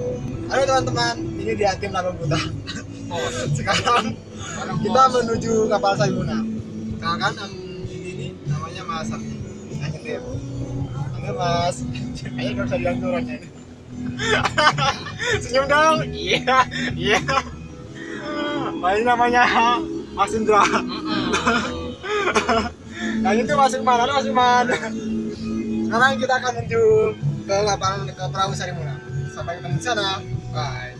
Halo teman-teman, ini dia tim Lambang Buta. Sekarang kita menuju kapal Saimuna. Sekarang kan ini namanya Mas Sakti. Nyetir. Halo Mas. Kayaknya gak usah diatur orangnya ini. Senyum dong. Iya, iya. Ini namanya Mas Indra. Nah itu Mas Iman, halo Mas Iman. Sekarang kita akan menuju ke lapangan ke perahu Sarimuna. Sampai ketemu di sana. Bye.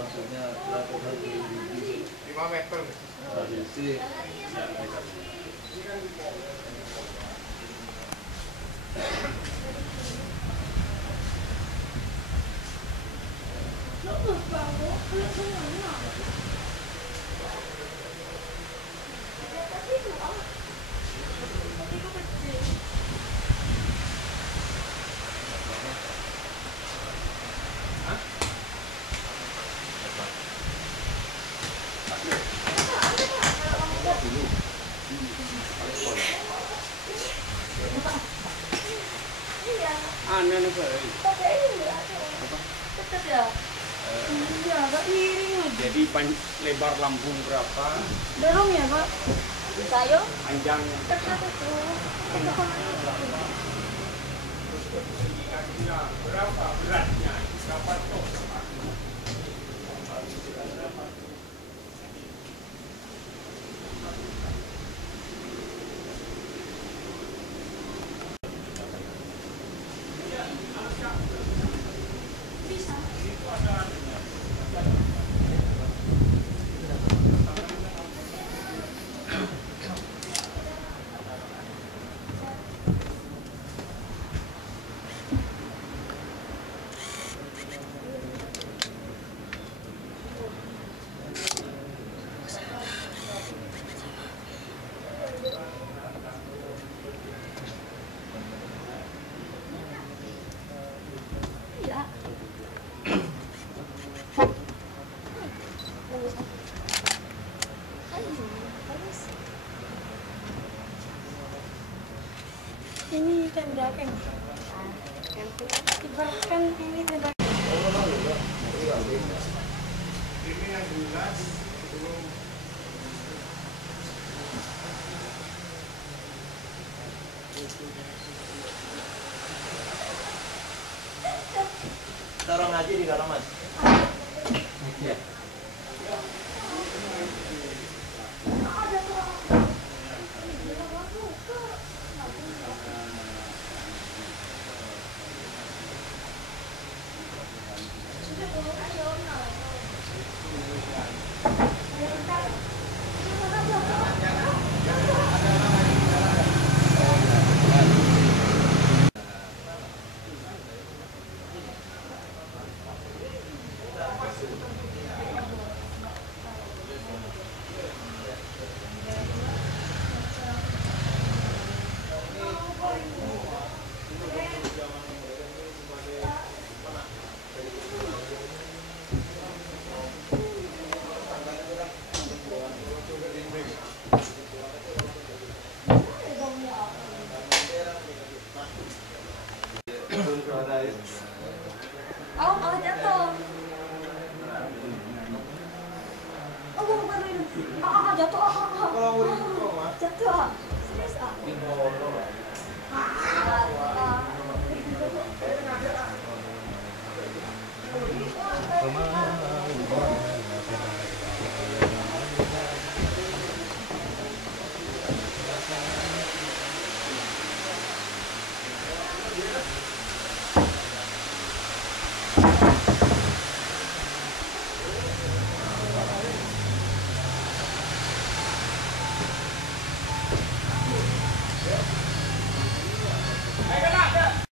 Maksudnya 5 meter. Tradisi. Aneh nih Pak. Tetap ya. Iya, agak miring. Jadi lebar lambung berapa? Dorong ya, Pak. Sayo. Panjangnya. Berapa beratnya? Berapa ton? Ini tenda kan. Ibaratkan ini tenda. Ini yang jelas belum. Taruh aja di dalam Mas. Iya. Oh, malah jatuh. Oh, bukan ini. Jatuh. Jatuh. Serius,